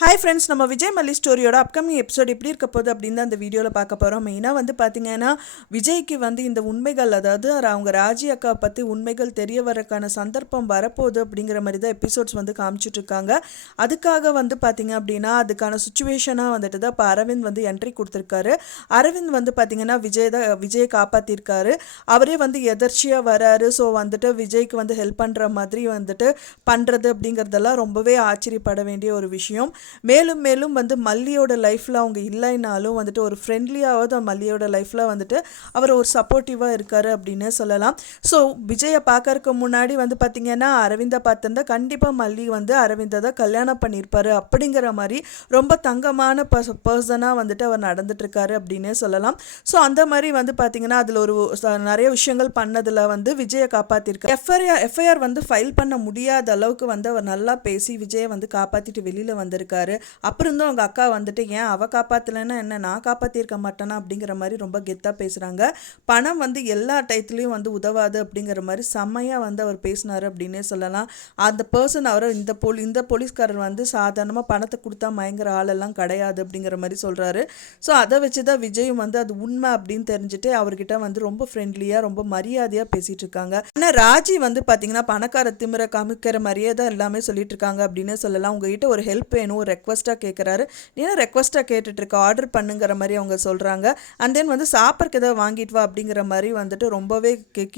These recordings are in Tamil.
ஹாய் ஃப்ரெண்ட்ஸ் நம்ம விஜய் மல்லி ஸ்டோரியோட அப்கமிங் எபிசோட் எப்படி இருக்க போகுது அப்படின்னு தான் வீடியோவில் பார்க்க போகிறோம் மெயினாக வந்து பார்த்தீங்கன்னா விஜய்க்கு வந்து இந்த உண்மைகள் அதாவது அவங்க ராஜி அக்காவை பற்றி உண்மைகள் தெரிய வரக்கான சந்தர்ப்பம் வரப்போகுது அப்படிங்கிற மாதிரி தான் எபிசோட்ஸ் வந்து காமிச்சிட்ருக்காங்க அதுக்காக வந்து பார்த்தீங்க அப்படின்னா அதுக்கான சுச்சுவேஷனாக வந்துட்டு தான் இப்போ அரவிந்த் வந்து என்ட்ரி கொடுத்துருக்காரு. அரவிந்த் வந்து பார்த்தீங்கன்னா விஜய் தான் விஜயை காப்பாற்றிருக்காரு அவரே வந்து எதர்ச்சியாக வராரு. ஸோ வந்துட்டு விஜய்க்கு வந்து ஹெல்ப் பண்ணுற மாதிரி வந்துட்டு பண்ணுறது அப்படிங்கிறதெல்லாம் ரொம்பவே ஆச்சரியப்பட வேண்டிய ஒரு விஷயம். மேலும் மேலும் வந்து மல்லியோட லைஃப்பில் அவங்க இல்லைனாலும் வந்துட்டு ஒரு ஃப்ரெண்ட்லியாவது மல்லியோட லைஃப்பில் வந்துட்டு அவர் ஒரு சப்போர்ட்டிவாக இருக்கார் அப்படின்னு சொல்லலாம். ஸோ விஜயை பார்க்கறதுக்கு முன்னாடி வந்து பார்த்திங்கன்னா அரவிந்தை பார்த்துருந்தா கண்டிப்பாக மல்லி வந்து அரவிந்தை தான் கல்யாணம் பண்ணியிருப்பாரு அப்படிங்கிற மாதிரி ரொம்ப தங்கமான பர்ஸ் பர்சனாக வந்துட்டு அவர் நடந்துட்டுருக்காரு அப்படின்னே சொல்லலாம். ஸோ அந்த மாதிரி வந்து பார்த்திங்கன்னா அதில் ஒரு ச- நிறைய விஷயங்கள் பண்ணதில் வந்து விஜயை காப்பாற்றிருக்காரு எஃப்ஐஆர் எஃப்ஐஆர் வந்து ஃபைல் பண்ண முடியாத அளவுக்கு வந்து அவர் நல்லா பேசி விஜயை வந்து காப்பாற்றிட்டு வெளியில் வந்திருக்காரு. அப்புறம் இருந்தும் அவங்க அக்கா வந்துட்டு ஏன் அவ காப்பாற்றலைன்னா என்ன? நான் காப்பாற்றிருக்க மாட்டேனா? அப்படிங்கிற மாதிரி ரொம்ப கெத்தாக பேசுகிறாங்க பணம் வந்து எல்லா டயத்துலேயும் வந்து உதவாது அப்படிங்கிற மாதிரி செம்மையாக வந்து அவர் பேசினார் அப்படின்னே சொல்லலாம். அந்த பர்சன் அவரை இந்த போலி இந்த போலீஸ்காரர் வந்து சாதாரணமாக பணத்தை கொடுத்தா மயங்குற ஆளெல்லாம் கிடையாது அப்படிங்கிற மாதிரி சொல்கிறாரு ஸோ அதை வச்சு தான் விஜயும் வந்து அது உண்மை அப்படின்னு தெரிஞ்சுட்டு அவர்கிட்ட வந்து ரொம்ப ஃப்ரெண்ட்லியாக ரொம்ப மரியாதையாக பேசிகிட்டு இருக்காங்க. ஆனால் ராஜி வந்து பார்த்தீங்கன்னா பணக்கார திமிர காமிக்கிற மாதிரியே தான் எல்லாமே சொல்லிட்டு இருக்காங்க அப்படின்னு சொல்லலாம். உங்ககிட்ட ஒரு ஹெல்ப் வேணும் ஒரு ரெக்வஸ்ட்டாக கேட்குறாரு ஏன்னா ரெக்வஸ்ட்டாக கேட்டுட்டு ஆர்டர் பண்ணுங்கிற மாதிரி அவங்க சொல்கிறாங்க அண்ட் தென் வந்து சாப்பிட்றக்கு ஏதாவது வாங்கிட்டு வா அப்படிங்கிற மாதிரி வந்துட்டு ரொம்பவே கீ-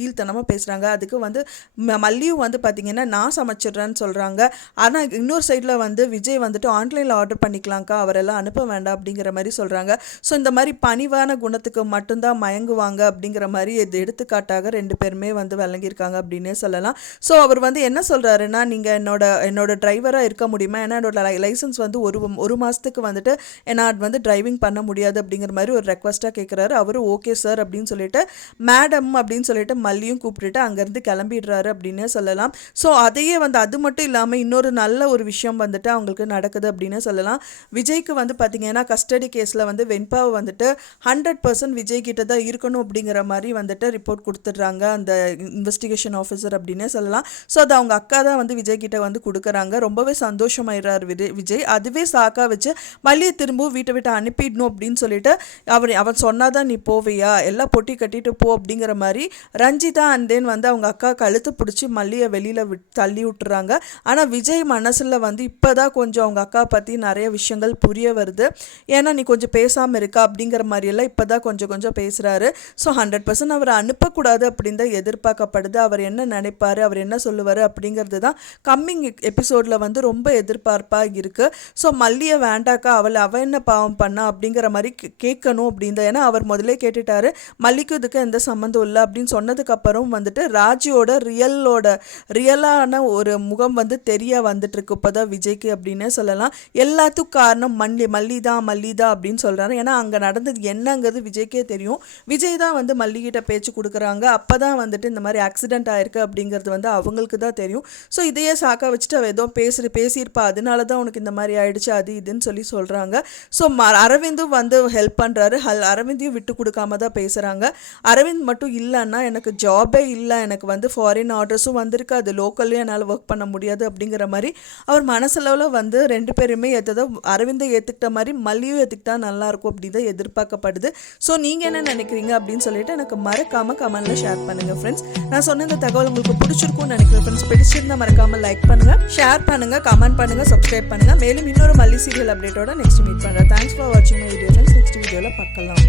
பேசுகிறாங்க அதுக்கு வந்து ம- மல்லியும் வந்து பார்த்தீங்கன்னா நான் சமைச்சிடுறேன்னு சொல்கிறாங்க ஆனால் இன்னொரு சைடில் வந்து விஜய் வந்துட்டு ஆன்லைனில் ஆர்டர் பண்ணிக்கலாம்க்கா அவரெல்லாம் அனுப்ப வேண்டாம் அப்படிங்கிற மாதிரி சொல்கிறாங்க ஸோ இந்த மாதிரி பணிவான குணத்துக்கு மட்டும்தான் மயங்குவாங்க அப்படிங்கிற மாதிரி இது எடுத்துக்காட்டாக ரெண்டு பேருமே வந்து விளங்கியிருக்காங்க அப்படின்னே சொல்லலாம். ஸோ அவர் வந்து என்ன சொல்கிறாருன்னா நீங்கள் என்னோட என்னோட டிரைவராக இருக்க முடியுமா? ஏன்னா என்னோட லைசன்ஸ் வந்து ஒரு ஒரு மாதத்துக்கு வந்துட்டு என்னால் வந்து டிரைவிங் பண்ண முடியாது அப்படிங்கிற மாதிரி ஒரு ரெக்வஸ்ட்டாக கேட்குறாரு அவர் ஓகே சார் அப்படின்னு சொல்லிட்டு மேடம் அப்படின்னு சொல்லிட்டு மல்லியும் கூப்பிட்டுட்டு அங்கேருந்து கிளம்பிடுறாரு அப்படின்னே சொல்லலாம். ஸோ அதையே வந்து அது மட்டும் இல்லாமல் இன்னொரு நல்ல ஒரு விஷயம் வந்துட்டு அவங்களுக்கு நடக்குது அப்படின்னு சொல்லலாம். விஜய்க்கு வந்து பார்த்தீங்கன்னா கஸ்டடி கேஸில் வந்து வெண்பாவை வந்துட்டு ஹண்ட்ரட் பர்சன்ட் விஜய் கிட்ட தான் இருக்கணும் அப்படிங்கிற மாதிரி வந்துட்டு ரிப்போர்ட் கொடுத்துட்றாங்க அந்த இன்வெஸ்டிகேஷன் ஆஃபீஸர் அப்படின்னே சொல்லலாம். ஸோ அது அவங்க அக்கா தான் வந்து விஜய் கிட்ட வந்து கொடுக்குறாங்க. ரொம்பவே சந்தோஷமாயிடுறாரு விஜய். விஜய் அதுவே சாக்கா வச்சு மல்லியை திரும்பவும் வீட்டை விட்டு அனுப்பிடணும் அப்படின்னு சொல்லிட்டு அவன் அவன் சொன்னாதான் நீ போவியா? எல்லாம் பொட்டி கட்டிட்டு போ அப்படிங்கிற மாதிரி ரஞ்சிதா அண்ட் தென் வந்து அவங்க அக்கா கழுத்து பிடிச்சி மல்லியை வெளியில் விட் தள்ளி விட்டுறாங்க. ஆனால் விஜய் மனசில் வந்து இப்போ தான் கொஞ்சம் அவங்க அக்கா பற்றி நிறைய விஷயங்கள் புரிய வருது. ஏன்னா நீ கொஞ்சம் பேசாமல் இருக்கா அப்படிங்கிற மாதிரியெல்லாம் இப்போ தான் கொஞ்சம் கொஞ்சம் பேசுகிறாரு ஸோ ஹண்ட்ரட் பர்சன்ட் அவரை அனுப்பக்கூடாது அப்படின்னு தான் எதிர்பார்க்கப்படுது. அவர் என்ன நினைப்பார்? அவர் என்ன சொல்லுவார் அப்படிங்கிறது தான் கம்மிங் எபிசோடில் வந்து ரொம்ப எதிர்பார்ப்பாக இருக்குது ஸோ மல்லியை வேண்டாக்கா அவள் அவள் என்ன பாவம் பண்ணா? அப்படிங்கிற மாதிரி கே- கேட்கணும் அப்படின்னு ஏன்னா அவர் முதல்ல கேட்டுட்டாரு. மல்லிக்கு இதுக்கு எந்த சம்மந்தம் இல்லை அப்படின்னு சொன்னதுக்கப்புறம் வந்துட்டு ராஜியோட ரியலோட ரியலான ஒரு முகம் வந்து தெரிய வந்துட்டுருக்கு. இப்போ தான் விஜய்க்கு அப்படின்னே சொல்லலாம். எல்லாத்துக்கும் காரணம் மல்லி மல்லி தான் மல்லி தான் அப்படின்னு சொல்கிறாரு ஏன்னா அங்கே நடந்தது என்னங்கிறது விஜய்க்கே தெரியும். விஜய் தான் வந்து மல்லிகிட்ட பேச்சு கொடுக்குறாங்க. அப்போ தான் வந்துட்டு இந்த மாதிரி ஆக்சிடென்ட் ஆயிருக்கு அப்படிங்கிறது வந்து அவங்களுக்கு தான் தெரியும். ஸோ இதையே சாக்கா வச்சுட்டு அவள் ஏதோ பேசுகிற பேசியிருப்பா. அதனால தான் உனக்கு இந்த மாதிரி மாதிரி ஆயிடுச்சு அது இதுன்னு சொல்லி சொல்கிறாங்க ஸோ ம அரவிந்தும் வந்து ஹெல்ப் பண்ணுறாரு ஹல் அரவிந்தையும் விட்டு கொடுக்காம தான் பேசுகிறாங்க அரவிந்த் மட்டும் இல்லைன்னா எனக்கு ஜாபே இல்லை. எனக்கு வந்து ஃபாரின் ஆர்டர்ஸும் வந்திருக்கு அது லோக்கல்லையும் என்னால் ஒர்க் பண்ண முடியாது அப்படிங்கிற மாதிரி அவர் மனசளவில் வந்து ரெண்டு பேருமே ஏற்றதோ அரவிந்தை ஏற்றுக்கிட்ட மாதிரி மல்லியும் ஏற்றுக்கிட்டா நல்லாயிருக்கும் அப்படி தான் எதிர்பார்க்கப்படுது. ஸோ நீங்கள் என்ன நினைக்கிறீங்க அப்படின்னு சொல்லிட்டு எனக்கு மறக்காமல் கமெண்ட்டில் ஷேர் பண்ணுங்கள் ஃப்ரெண்ட்ஸ் நான் சொன்ன இந்த தகவல் உங்களுக்கு பிடிச்சிருக்கும்னு நினைக்கிறேன் ஃப்ரெண்ட்ஸ் பிடிச்சிருந்தா மறக்காமல் லைக் பண்ணுங்கள் ஷேர் பண்ணுங்கள் கமெண்ட் பண்ணுங்கள் சப்ஸ்கிரைப் பண்ணுங்கள் மேலும் இன்னொரு மல்லி சீரியல் அப்டேட்டோட நெக்ஸ்ட் மீட் பண்ணுறேன் தேங்க்ஸ் ஃபார் வாட்சிங் மை வீடியோ ஃப்ரெண்ட்ஸ் நெக்ஸ்ட் வீடியோவில் பார்க்கலாம்.